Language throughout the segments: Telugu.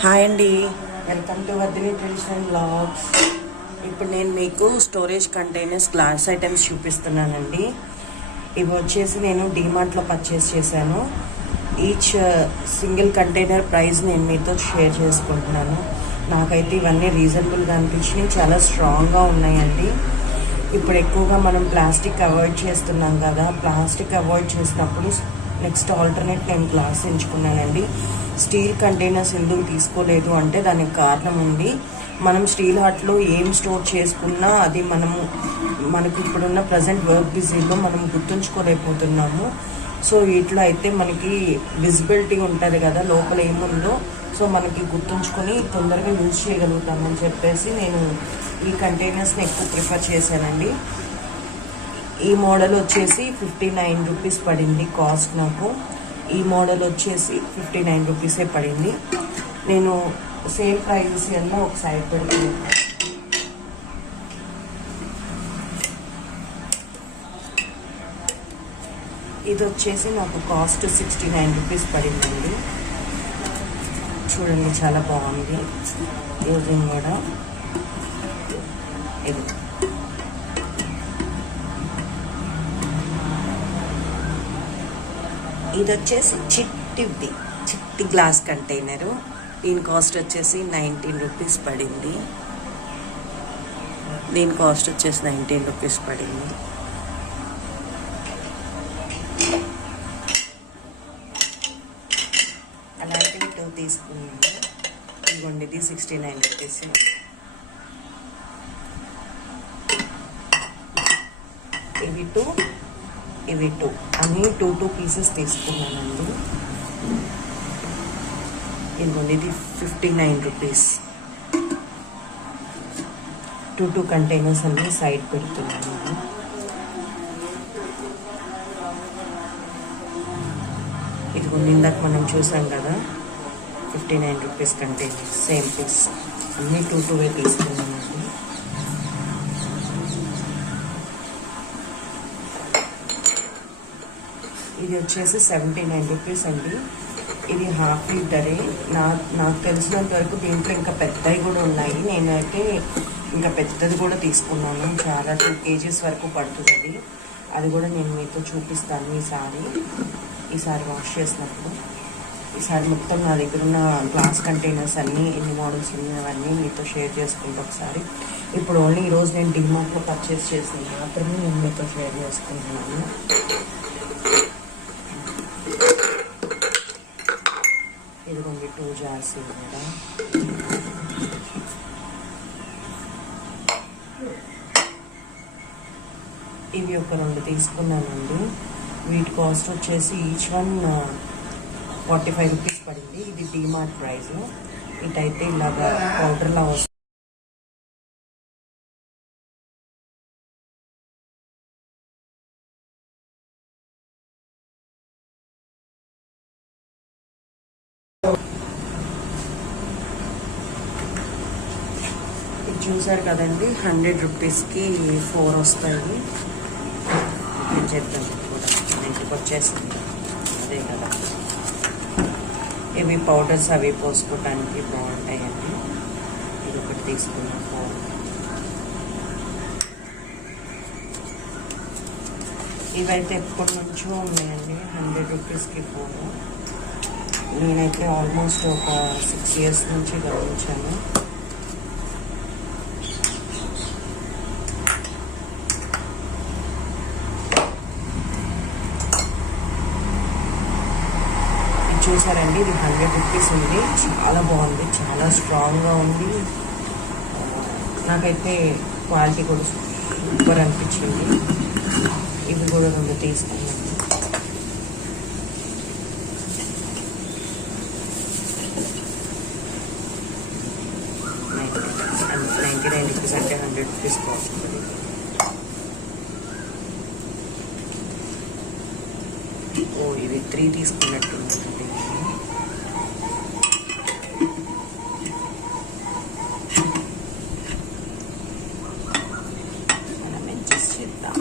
హాయ్ అండి, welcome to Vardhini traditional vlogs. ఇప్పుడు నేను మీకు స్టోరేజ్ కంటైనర్స్ గ్లాస్ ఐటమ్స్ చూపిస్తున్నానండి. ఇవి వచ్చేసి నేను డీమార్ట్లో పర్చేస్ చేశాను. ఈచ్ సింగిల్ కంటైనర్ ప్రైస్ నేను మీతో షేర్ చేసుకుంటున్నాను. నాకైతే ఇవన్నీ రీజనబుల్గా అనిపించినాయి, చాలా స్ట్రాంగ్గా ఉన్నాయండి. ఇప్పుడు ఎక్కువగా మనం ప్లాస్టిక్ అవాయిడ్ చేస్తున్నాం కదా, ప్లాస్టిక్ అవాయిడ్ చేసినప్పుడు నెక్స్ట్ ఆల్టర్నేట్ నేను గ్లాస్ ఎంచుకున్నానండి. స్టీల్ కంటైనర్స్ ఎందుకు తీసుకోలేదు అంటే దానికి కారణం ఉంది. మనం స్టీల్ హాట్లో ఏం స్టోర్ చేసుకున్నా అది మనకు ఇప్పుడున్న ప్రజెంట్ వర్క్ బిజీలో మనం గుర్తుంచుకోలేకపోతున్నాము. సో వీటిలో అయితే మనకి విజిబిలిటీ ఉంటుంది కదా లోపల ఏముందో, సో మనకి గుర్తుంచుకొని తొందరగా యూజ్ చేయగలుగుతామని చెప్పేసి నేను ఈ కంటైనర్స్ని ఎక్కువ ప్రిఫర్ చేశానండి. ఈ మోడల్ వచ్చేసి 59 రూపీస్ పడింది కాస్ట్ నాకు. ఈ మోడల్ వచ్చేసి 59 రూపీసే పడింది. నేను సేమ్ ప్రైజెస్ అన్నా ఒక సైడ్ పెడుతున్నాను. ఇది వచ్చేసి నాకు కాస్ట్ 69 రూపీస్ పడిందండి. చూడండి, చాలా బాగుంది. యూజింగ్ కూడా ఇది వచ్చేసి చిట్టి గ్లాస్ కంటైనరు. దీని కాస్ట్ వచ్చేసి 19 రూపీస్ పడింది. అలాంటివి 2 తీసుకున్నాను. ఇదిగోండి, ఇది 69 రూపీస్. ఇవి టూ అన్నీ 2 పీసెస్ తీసుకున్నానండి. ఇదిగోండి, ఇది 59 రూపీస్. 2 కంటైనర్స్ అన్నీ సైడ్ పెడుతున్నాను. ఇదిగోండి, ఇందాక మనం చూసాం కదా 59 రూపీస్ కంటైనర్, సేమ్ పీస్ అన్నీ 2 తీసుకున్నానండి. ఇది వచ్చేసి 79 రూపీస్ అండి. ఇది ½ లీటరే. నాకు తెలిసినంత వరకు దీంట్లో ఇంకా పెద్దవి కూడా ఉన్నాయి. నేనైతే ఇంకా పెద్దది కూడా తీసుకున్నాను. చాలా 2 kgs వరకు పడుతుంది. అది కూడా నేను మీతో చూపిస్తాను ఈసారి వాష్ చేసినప్పుడు. ఈసారి మొత్తం నా దగ్గర ఉన్న గ్లాస్ కంటైనర్స్ అన్నీ ఎన్ని మోడల్స్ ఉన్నాయవన్నీ మీతో షేర్ చేసుకుంటా ఒకసారి. ఇప్పుడు ఓన్లీ ఈరోజు నేను డీమార్ట్లో పర్చేస్ చేసింది మాత్రమే నేను మీతో షేర్ చేసుకుంటున్నాను. ఇదిగోండి 2 జార్స్ కూడా. ఇవి ఒక 2 తీసుకున్నానండి. వీటి కాస్ట్ వచ్చేసి ఈచ్ వన్ 45 రూపీస్ పడింది. ఇది డీమార్ట్ ప్రైస్. ఇటైతే ఇలాగా పౌడర్లా వస్తుంది. చూసారు కదండి, 100 రూపీస్కి 4 వస్తాయి. నేను చెప్తాను కూడా, ఇంటికి వచ్చేసింది అదే కదా. ఇవి పౌడర్స్ అవి పోసుకోవడానికి బాగుంటాయండి. ఇది ఒకటి తీసుకున్న 4. ఇవైతే ఎప్పటి నుంచో ఉన్నాయండి. 100 రూపీస్కి 4. నేనైతే ఆల్మోస్ట్ ఒక 6 years నుంచి గమనించాను. చూసారండి, ఇది 100 రూపీస్ ఉంది. చాలా బాగుంది, చాలా స్ట్రాంగ్గా ఉంది. నాకైతే క్వాలిటీ కూడా సూపర్ అనిపించింది. ఇవి కూడా 2 తీసుకున్నాను. $99 రూపీస్ అంటే 100 రూపీస్ కాస్ట్. ఇవి 3 తీసుకున్నట్టుందండి. మనం అడ్జస్ట్ చేద్దాం.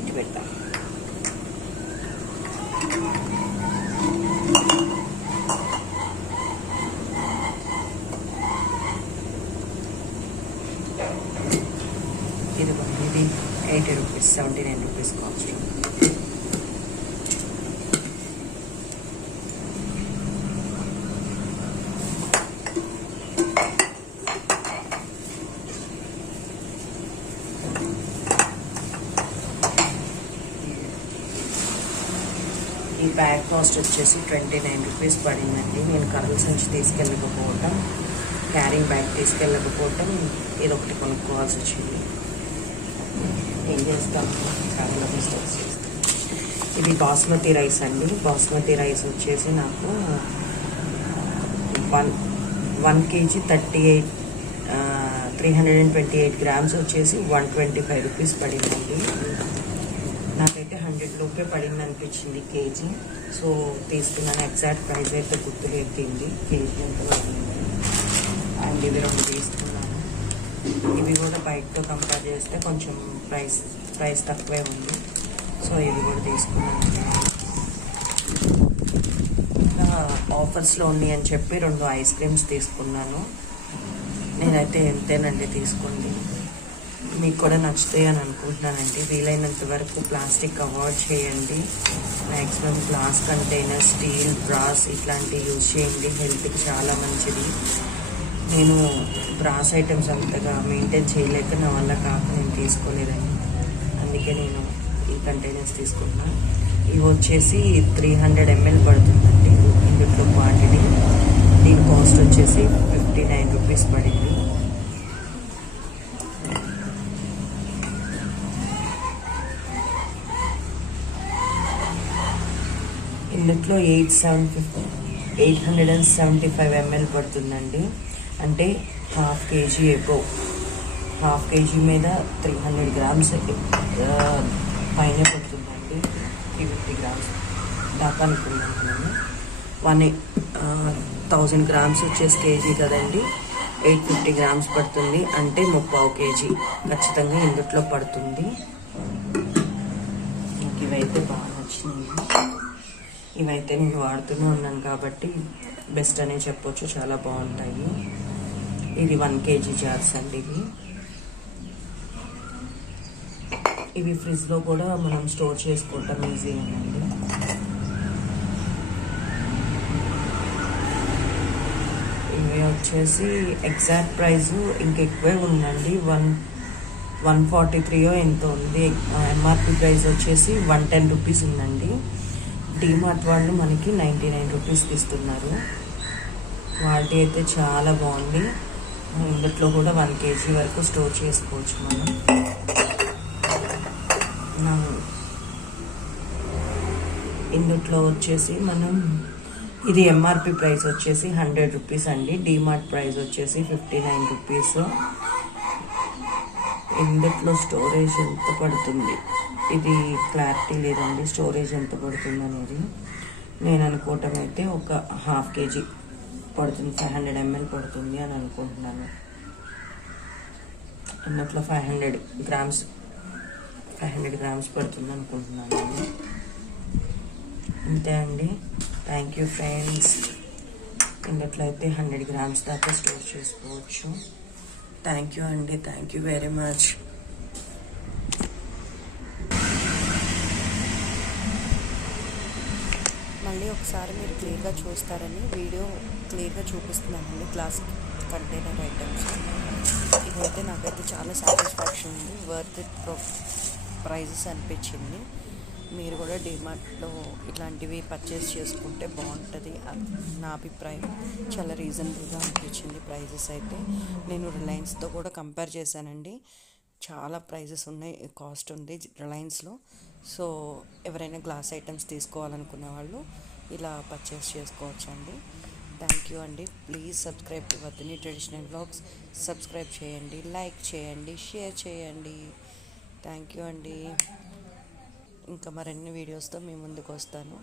ఇది పెట్టాం. 79 రూపీస్ కాస్ట్. ఈ బ్యాగ్ కాస్ట్ వచ్చేసి 29 రూపీస్ పడిందండి. నేను కర్రల సంచి తీసుకెళ్ళకపోవటం, క్యారింగ్ బ్యాగ్ తీసుకెళ్ళకపోవటం, ఇదొకటి కొనుక్కోవాల్సి వచ్చింది. ఏం చేస్తాను, కర్రల మిస్టేక్స్ చేస్తాను. ఇది బాస్మతి రైస్ అండి. బాస్మతి రైస్ వచ్చేసి నాకు 1 kg 328 గ్రామ్స్ వచ్చేసి 125 రూపీస్ పడిందండి. నాకైతే 100 లోపే పడింది అనిపించింది కేజీ. సో తీసుకున్నాను. ఎగ్జాక్ట్ ప్రైస్ అయితే గుర్తులేపింది కేజీ ఎంత పడింది. అండ్ ఇవి 2 తీసుకున్నాను. ఇవి కూడా బయటతో కంపేర్ చేస్తే కొంచెం ప్రైస్ తక్కువే ఉంది. సో ఇవి కూడా తీసుకున్నాను. ఇంకా ఆఫర్స్లో ఉన్నాయి అని చెప్పి 2 ఐస్ క్రీమ్స్ తీసుకున్నాను. నేనైతే ఎంతేనండి తీసుకోండి, మీకు కూడా నచ్చుతాయి అని అనుకుంటున్నానండి. వీలైనంత వరకు ప్లాస్టిక్ అవాయిడ్ చేయండి. Maximum glass container, steel, brass ఇట్లాంటివి యూజ్ చేయండి. హెల్త్కి చాలా మంచిది. నేను బ్రాస్ ఐటమ్స్ అంతగా మెయింటైన్ చేయలేక నా వల్ల కాక నేను తీసుకోలేదండి. అందుకే నేను ఈ కంటైనర్స్ తీసుకుంటున్నాను. ఇవి వచ్చేసి 300 ml పడుతుందండి ఇందులో క్వాంటిటీ. దీని కాస్ట్ వచ్చేసి 59 రూపీస్ పడింది. ఇందులో 875 ml పడుతుందండి. అంటే ½ kg ఎబోవ్, ½ kg మీద 300 గ్రామ్స్ పైన పడుతుందండి. 350 గ్రామ్స్ దాకా అనుకున్నాను నేను. 1000 గ్రామ్స్ వచ్చేసి కేజీ కదండి. 850 గ్రామ్స్ పడుతుంది. అంటే 3/4 kg ఖచ్చితంగా ఇందులో పడుతుంది. ఇవైతే బాగా నచ్చినాయి. ఇవైతే నేను వాడుతూనే ఉన్నాను కాబట్టి బెస్ట్ అనే చెప్పొచ్చు. చాలా బాగుంటాయి. ఇది 1 kg జార్స్ అండి. ఇవి ఫ్రిడ్జ్లో కూడా మనం స్టోర్ చేసుకోవటం ఈజీ అండి. ఇవి వచ్చేసి ఎగ్జాక్ట్ ప్రైస్ ఇంకెక్కువే ఉందండి. 143 ఎంత ఉంది. ఎంఆర్పి ప్రైస్ వచ్చేసి 110 రూపీస్ ఉందండి. డీమార్ట్ వాళ్ళు మనకి 99 రూపీస్కి ఇస్తున్నారు. క్వాలిటీ అయితే చాలా బాగుంది. ఇందులో కూడా 1 kg వరకు స్టోర్ చేసుకోవచ్చు మనం. ఇందులో వచ్చేసి మనం ఇది ఎంఆర్పి ప్రైస్ వచ్చేసి 100 రూపీస్ అండి. డీమార్ట్ ప్రైస్ వచ్చేసి 59 రూపీస్. ఇందులో స్టోరేజ్ ఎంత పడుతుంది, ఇది క్లారిటీ లేదండి స్టోరేజ్ ఎంత పడుతుంది అనేది. నేను అనుకోవటం అయితే ఒక ½ kg పడుతుంది, 500 ml పడుతుంది అని అనుకుంటున్నాను. ఇందులో 500 గ్రామ్స్ పడుతుంది అనుకుంటున్నాను. అంతే అండి. Thank you friends. ఇందులో అయితే 100 గ్రామ్స్ దాకా స్టోర్ చేసుకోవచ్చు. థ్యాంక్ యూ అండి. Thank you very much. మళ్ళీ ఒకసారి మీరు క్లియర్గా చూస్తారని వీడియో క్లియర్గా చూపిస్తున్నానండి. గ్లాస్ కంటైనర్ ఐటమ్స్ ఇదైతే నాకైతే చాలా సాటిస్ఫాక్షన్ ఉంది. వర్త్ ఇట్ ప్రైజెస్ అనిపించింది. మీరు కూడా డిమార్ట్లో ఇట్లాంటివి పర్చేస్ చేసుకుంటే బాగుంటుంది నా అభిప్రాయం. చాలా రీజనబుల్గా అనిపించింది ప్రైజెస్ అయితే. నేను రిలయన్స్తో కూడా కంపేర్ చేశానండి. చాలా ప్రైజెస్ ఉన్నాయి, కాస్ట్ ఉంది రిలయన్స్లో. సో ఎవరైనా గ్లాస్ ఐటమ్స్ తీసుకోవాలనుకునే వాళ్ళు ఇలా పర్చేస్ చేసుకోవచ్చండి. థ్యాంక్ యూ అండి. Please subscribe to Vardhini traditional vlogs. Subscribe చేయండి, లైక్ చేయండి, షేర్ చేయండి. థ్యాంక్ యూ అండి. ఇంకా మరిన్ని వీడియోస్తో మీ ముందుకు వస్తాను.